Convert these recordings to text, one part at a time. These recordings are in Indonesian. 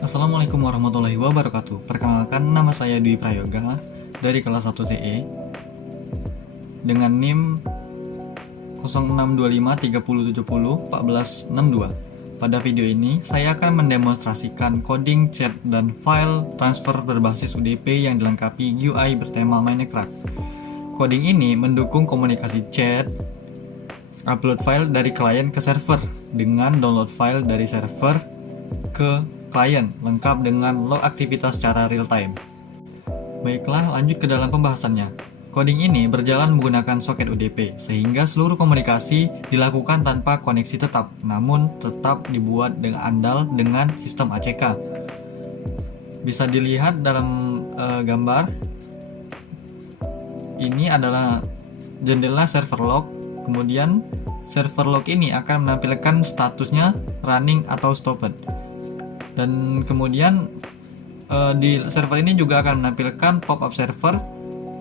Assalamualaikum warahmatullahi wabarakatuh. Perkenalkan, nama saya Dwi Prayoga dari kelas 1 CE dengan NIM 062530701462. Pada video ini, saya akan mendemonstrasikan coding chat dan file transfer berbasis UDP yang dilengkapi GUI bertema Minecraft. Coding ini mendukung komunikasi chat, upload file dari klien ke server dengan download file dari server ke klien, lengkap dengan log aktivitas secara real time. Baiklah, lanjut ke dalam pembahasannya. Coding ini berjalan menggunakan soket UDP, sehingga seluruh komunikasi dilakukan tanpa koneksi tetap, namun tetap dibuat dengan andal dengan sistem ACK. Bisa dilihat dalam gambar. Ini adalah jendela server log, kemudian server log ini akan menampilkan statusnya running atau stopped. Dan kemudian di server ini juga akan menampilkan pop-up server,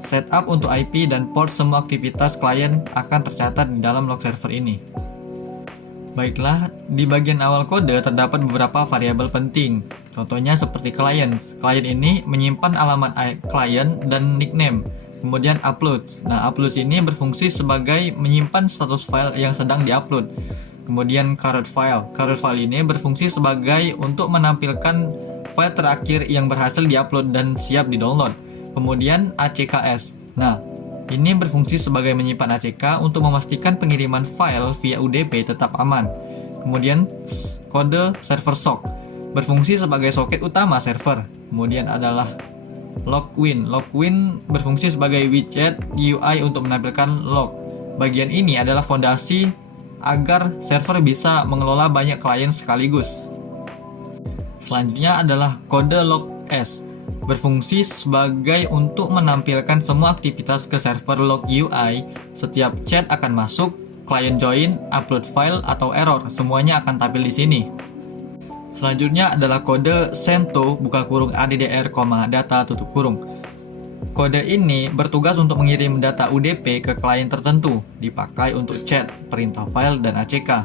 setup untuk IP dan port. Semua aktivitas klien akan tercatat di dalam log server ini. Baiklah, di bagian awal kode terdapat beberapa variabel penting. Contohnya seperti klien. Klien ini menyimpan alamat klien dan nickname. Kemudian uploads. Nah, uploads ini berfungsi sebagai menyimpan status file yang sedang diupload. Kemudian current file. Current file ini berfungsi sebagai untuk menampilkan file terakhir yang berhasil diupload dan siap di-download. Kemudian ACKS. Nah, ini berfungsi sebagai menyimpan ACK untuk memastikan pengiriman file via UDP tetap aman. Kemudian kode server sock berfungsi sebagai soket utama server. Kemudian adalah logwin. Logwin berfungsi sebagai widget GUI untuk menampilkan log. Bagian ini adalah fondasi agar server bisa mengelola banyak klien sekaligus. Selanjutnya adalah kode logs. Berfungsi sebagai untuk menampilkan semua aktivitas ke server log UI. Setiap chat akan masuk, klien join, upload file atau error, semuanya akan tampil di sini. Selanjutnya adalah kode sento (addr, data tutup kurung). Kode ini bertugas untuk mengirim data UDP ke klien tertentu, dipakai untuk chat, perintah file, dan ACK.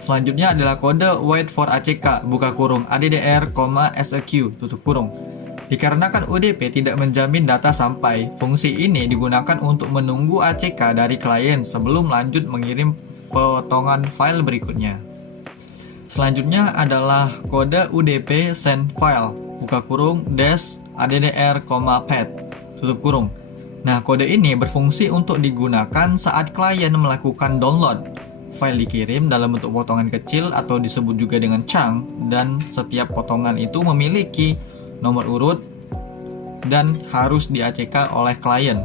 Selanjutnya adalah kode wait for ACK (addr, seq, tutup kurung). Dikarenakan UDP tidak menjamin data sampai, fungsi ini digunakan untuk menunggu ACK dari klien sebelum lanjut mengirim potongan file berikutnya. Selanjutnya adalah kode UDP send file (addr, path, tutup kurung). Nah, kode ini berfungsi untuk digunakan saat klien melakukan download. File dikirim dalam bentuk potongan kecil atau disebut juga dengan chunk, dan setiap potongan itu memiliki nomor urut dan harus di-ACK oleh klien.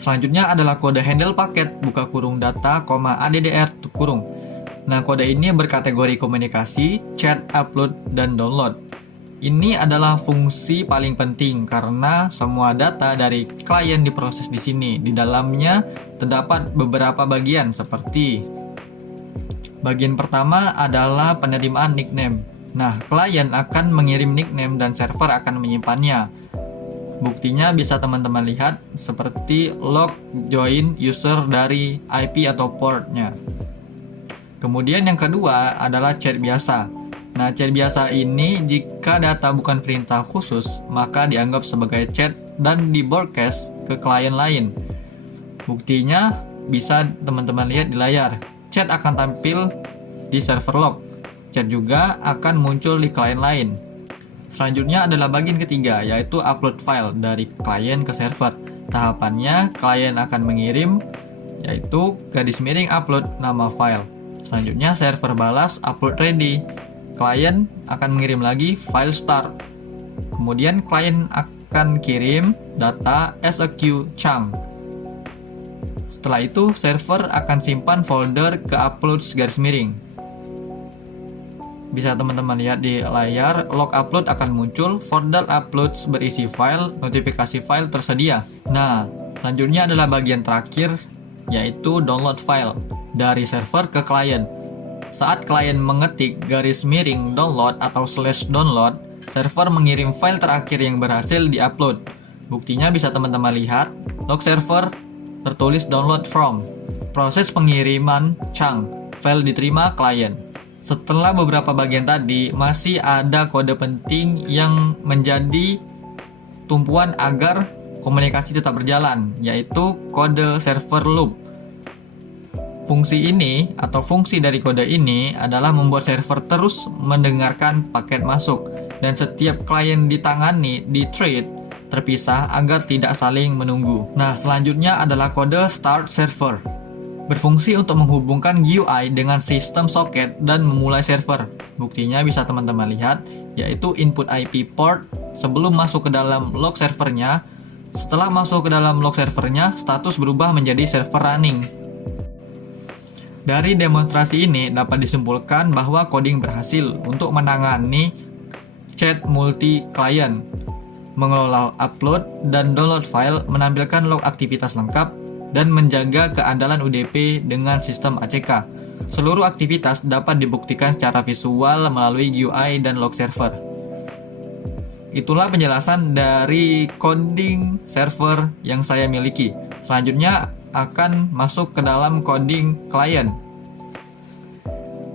Selanjutnya adalah kode handle paket (data, addr, tutup kurung). Nah, kode ini berkategori komunikasi, chat, upload, dan download. Ini adalah fungsi paling penting karena semua data dari klien diproses di sini. Di dalamnya terdapat beberapa bagian seperti bagian pertama adalah penerimaan nickname. Nah, klien akan mengirim nickname dan server akan menyimpannya. Buktinya bisa teman-teman lihat seperti log join user dari IP atau portnya. Kemudian yang kedua adalah chat biasa. Nah, chat biasa ini jika data bukan perintah khusus, maka dianggap sebagai chat dan di-broadcast ke klien lain. Buktinya bisa teman-teman lihat di layar. Chat akan tampil di server log. Chat juga akan muncul di klien lain. Selanjutnya adalah bagian ketiga, yaitu upload file dari klien ke server. Tahapannya, klien akan mengirim, yaitu _upload nama file. Selanjutnya, server balas upload ready. Klien akan mengirim lagi file start. Kemudian klien akan kirim data seq chunk. Setelah itu server akan simpan folder ke uploads _. Bisa teman-teman lihat di layar, log upload akan muncul, folder uploads berisi file, notifikasi file tersedia. Nah, selanjutnya adalah bagian terakhir, yaitu download file dari server ke klien. Saat klien mengetik _download atau /download, server mengirim file terakhir yang berhasil diupload. Buktinya bisa teman-teman lihat, log server tertulis download from. Proses pengiriman chunk, file diterima klien. Setelah beberapa bagian tadi, masih ada kode penting yang menjadi tumpuan agar komunikasi tetap berjalan, yaitu kode server loop. Fungsi ini atau fungsi dari kode ini adalah membuat server terus mendengarkan paket masuk, dan setiap klien ditangani di thread terpisah agar tidak saling menunggu. Nah, selanjutnya adalah kode start server. Berfungsi untuk menghubungkan GUI dengan sistem soket dan memulai server. Buktinya bisa teman-teman lihat, yaitu input IP port sebelum masuk ke dalam log servernya. Setelah masuk ke dalam log servernya, status berubah menjadi server running. Dari demonstrasi ini dapat disimpulkan bahwa coding berhasil untuk menangani chat multi-client, mengelola upload dan download file, menampilkan log aktivitas lengkap, dan menjaga keandalan UDP dengan sistem ACK. Seluruh aktivitas dapat dibuktikan secara visual melalui GUI dan log server. Itulah penjelasan dari coding server yang saya miliki. Selanjutnya akan masuk ke dalam coding client.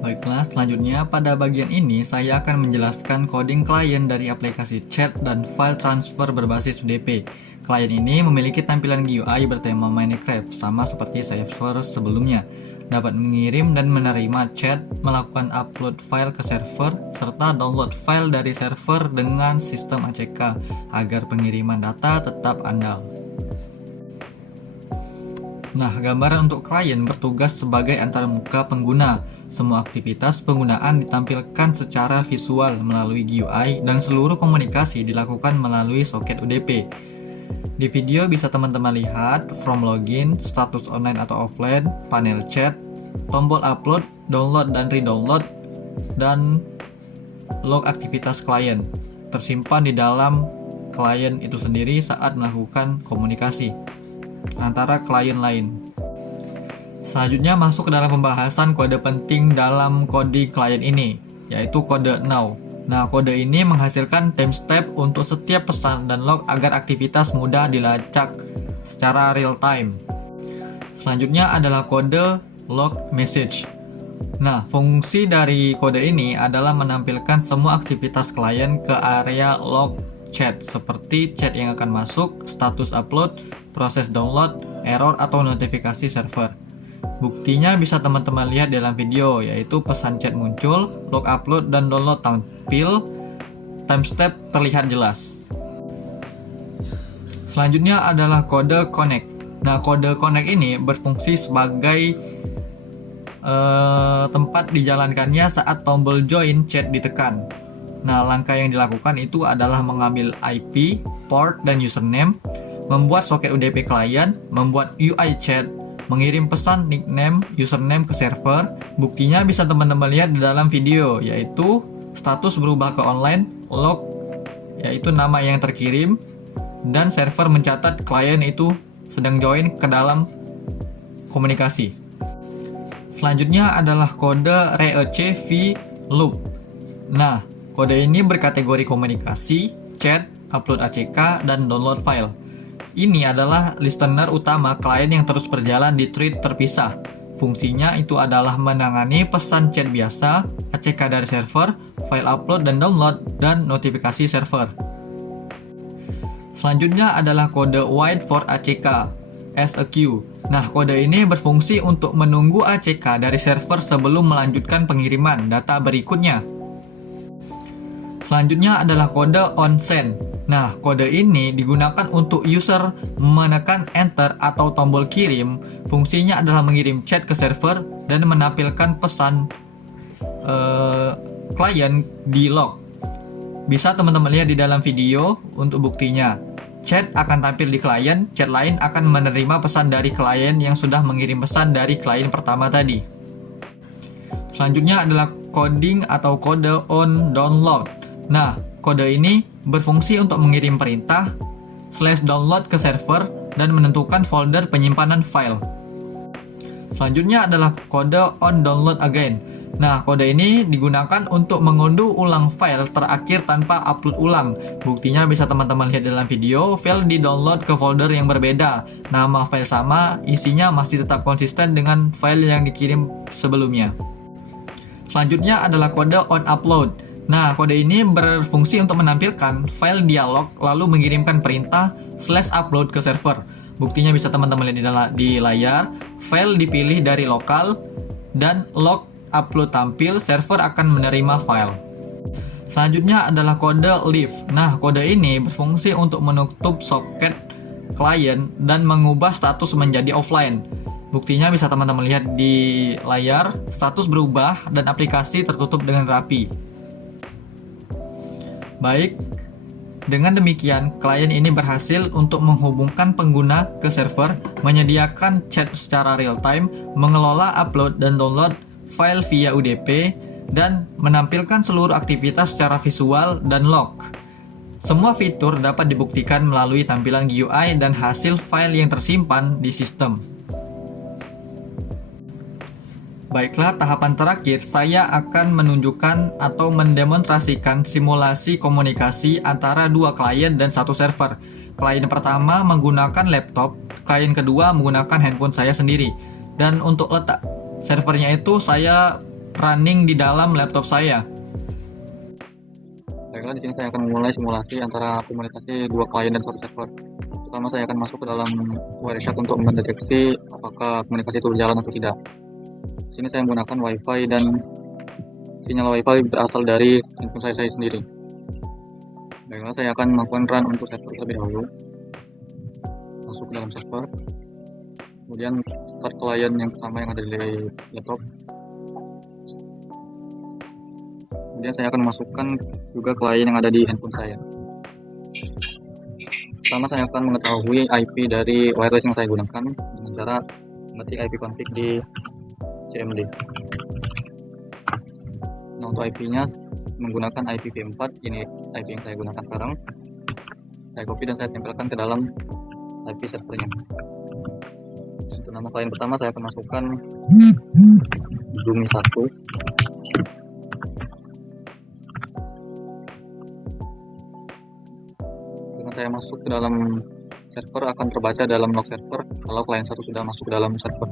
Baiklah, selanjutnya pada bagian ini saya akan menjelaskan coding client dari aplikasi chat dan file transfer berbasis UDP. Klien ini memiliki tampilan GUI bertema Minecraft, sama seperti server sebelumnya. Dapat mengirim dan menerima chat, melakukan upload file ke server, serta download file dari server dengan sistem ACK agar pengiriman data tetap andal. Nah, gambaran untuk klien bertugas sebagai antarmuka pengguna. Semua aktivitas penggunaan ditampilkan secara visual melalui GUI dan seluruh komunikasi dilakukan melalui soket UDP. Di video bisa teman-teman lihat from login, status online atau offline, panel chat, tombol upload, download dan redownload, dan log aktivitas klien tersimpan di dalam klien itu sendiri saat melakukan komunikasi antara klien lain. Selanjutnya masuk ke dalam pembahasan kode penting dalam coding klien ini, yaitu kode now. Nah, kode ini menghasilkan timestamp untuk setiap pesan dan log agar aktivitas mudah dilacak secara real time. Selanjutnya adalah kode log message. Nah, fungsi dari kode ini adalah menampilkan semua aktivitas klien ke area log chat, seperti chat yang akan masuk, status upload, proses download, error atau notifikasi server. Buktinya bisa teman-teman lihat dalam video, yaitu pesan chat muncul, log upload dan download tampil, timestamp terlihat jelas. Selanjutnya adalah kode connect. Nah, kode connect ini berfungsi sebagai tempat dijalankannya saat tombol join chat ditekan. Nah, langkah yang dilakukan itu adalah mengambil IP, port, dan username, membuat soket UDP klien, membuat UI chat, mengirim pesan nickname, username ke server. Buktinya bisa teman-teman lihat di dalam video, yaitu status berubah ke online, log yaitu nama yang terkirim, dan server mencatat klien itu sedang join ke dalam komunikasi. Selanjutnya adalah kode RECV loop. Nah, kode ini berkategori komunikasi, chat, upload ACK, dan download file. Ini adalah listener utama klien yang terus berjalan di thread terpisah. Fungsinya itu adalah menangani pesan chat biasa, ACK dari server, file upload dan download, dan notifikasi server. Selanjutnya adalah kode wait for ACK as a queue. Nah, kode ini berfungsi untuk menunggu ACK dari server sebelum melanjutkan pengiriman data berikutnya. Selanjutnya adalah kode on send. Nah, kode ini digunakan untuk user menekan enter atau tombol kirim. Fungsinya adalah mengirim chat ke server dan menampilkan pesan klien di log. Bisa teman-teman lihat di dalam video untuk buktinya. Chat akan tampil di klien, chat lain akan menerima pesan dari klien yang sudah mengirim pesan dari klien pertama tadi. Selanjutnya adalah coding atau kode on download. Nah, kode ini berfungsi untuk mengirim perintah /download ke server dan menentukan folder penyimpanan file. Selanjutnya adalah kode on download again. Nah, kode ini digunakan untuk mengunduh ulang file terakhir tanpa upload ulang. Buktinya bisa teman-teman lihat dalam video, file di-download ke folder yang berbeda. Nama file sama, isinya masih tetap konsisten dengan file yang dikirim sebelumnya. Selanjutnya adalah kode on upload. Nah, kode ini berfungsi untuk menampilkan file dialog lalu mengirimkan perintah /upload ke server. Buktinya bisa teman-teman lihat di layar, file dipilih dari lokal dan log upload tampil, server akan menerima file. Selanjutnya adalah kode leave. Nah, kode ini berfungsi untuk menutup soket klien dan mengubah status menjadi offline. Buktinya bisa teman-teman lihat di layar, status berubah dan aplikasi tertutup dengan rapi. Baik, dengan demikian klien ini berhasil untuk menghubungkan pengguna ke server, menyediakan chat secara real time, mengelola upload dan download file via UDP, dan menampilkan seluruh aktivitas secara visual dan log. Semua fitur dapat dibuktikan melalui tampilan GUI dan hasil file yang tersimpan di sistem. Baiklah, tahapan terakhir saya akan menunjukkan atau mendemonstrasikan simulasi komunikasi antara dua klien dan satu server. Klien pertama menggunakan laptop, klien kedua menggunakan handphone saya sendiri. Dan untuk letak servernya itu saya running di dalam laptop saya. Baiklah, di sini saya akan memulai simulasi antara komunikasi dua klien dan satu server. Pertama, saya akan masuk ke dalam Wireshark untuk mendeteksi apakah komunikasi itu berjalan atau tidak. Di sini saya menggunakan WiFi dan sinyal WiFi berasal dari handphone saya sendiri. Baiklah, saya akan melakukan run untuk server terlebih dahulu. Masuk ke dalam server. Kemudian start klien yang pertama yang ada di laptop. Kemudian saya akan masukkan juga klien yang ada di handphone saya. Pertama, saya akan mengetahui IP dari wireless yang saya gunakan dengan cara mengetik IP config di CMD. Nah, untuk IP-nya menggunakan IPv4, ini IP yang saya gunakan sekarang. Saya copy dan saya tempelkan ke dalam IP servernya. Untuk nama klien pertama saya akan masukkan Zoomi 1. Dengan saya masuk ke dalam server akan terbaca dalam log server kalau klien satu sudah masuk ke dalam server.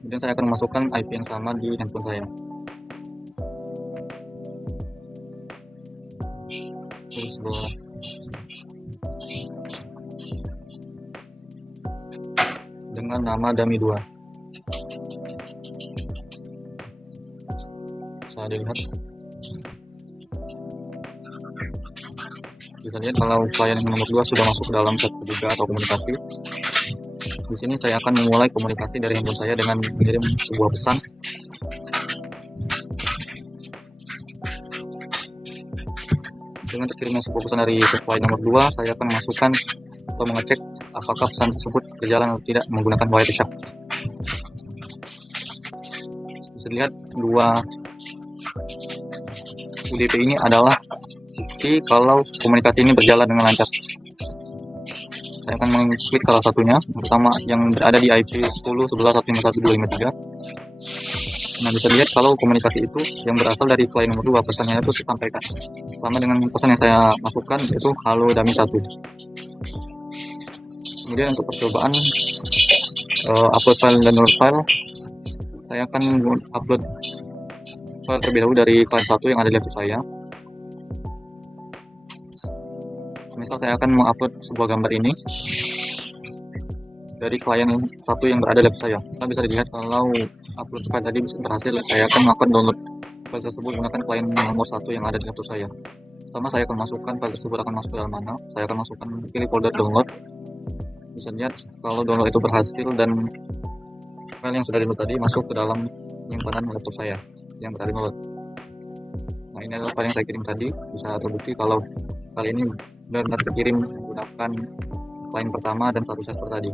Kemudian saya akan memasukkan IP yang sama di handphone saya. Dengan nama dummy2. Bisa dilihat. Bisa lihat kalau klien yang nomor 2 sudah masuk ke dalam chat juga atau komunikasi. Di sini saya akan memulai komunikasi dari handphone saya dengan mengirim sebuah pesan. Dengan terkirimnya sebuah pesan dari klien nomor 2, saya akan masukkan atau mengecek apakah pesan tersebut berjalan atau tidak menggunakan Wireshark. Bisa dilihat dua UDP ini adalah bukti kalau komunikasi ini berjalan dengan lancar. Saya akan mengklik salah satunya, pertama yang berada di IP 10.11.151.253. Nah, bisa dilihat kalau komunikasi itu yang berasal dari klien nomor 2, pesannya itu disampaikan sama dengan pesan yang saya masukkan, yaitu halo dummy 1. Kemudian untuk percobaan upload file dan download file, saya akan upload file terlebih dahulu dari klien 1 yang ada di laptop saya. Misal saya akan mengupload sebuah gambar ini dari klien 1 yang berada di laptop saya. Kita bisa dilihat kalau upload file tadi bisa berhasil, saya akan melakukan download file tersebut menggunakan klien nomor 1 yang ada di laptop saya. Pertama, saya akan masukkan file tersebut akan masuk ke dalam mana. Saya akan masukkan pilih folder download. Bisa lihat kalau download itu berhasil dan file yang sudah download tadi masuk ke dalam penyimpanan laptop saya yang berada di download. Nah, ini adalah file yang saya kirim tadi. Bisa terbukti kalau file ini benar-benar terkirim menggunakan klien pertama dan satu server tadi.